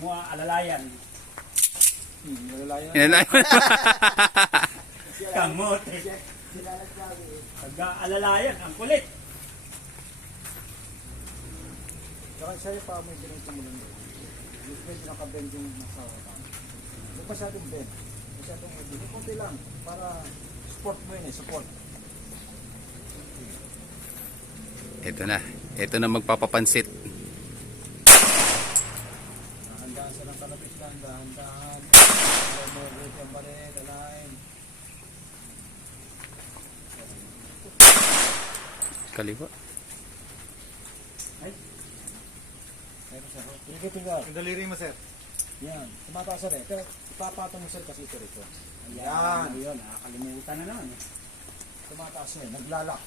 Mga alalayan. Malalayan. Kamot. Pag-alalayan, ang kulit. Saka sa'yo pa may ganito mo lang. Yung medyo nakabend yung nasa Huwag masyadong bend. Masyadong bend. Yung konti lang. Para sport mo yun eh. Support. Ito na. Ito na magpapapansit. Dahan-dahan sa ng kalapit lang. Dahan-dahan. Wait yung parin. Alain. Kaliwa. Ay, Meron sir. Tingnan. Ang daliri mo, sir. Yan. Tumataas sir eh. Pero ipapatong mo sir kasi ito rito. ayan. Ayun, nakakalimutan na naman. Tumataas sir. Naglalak.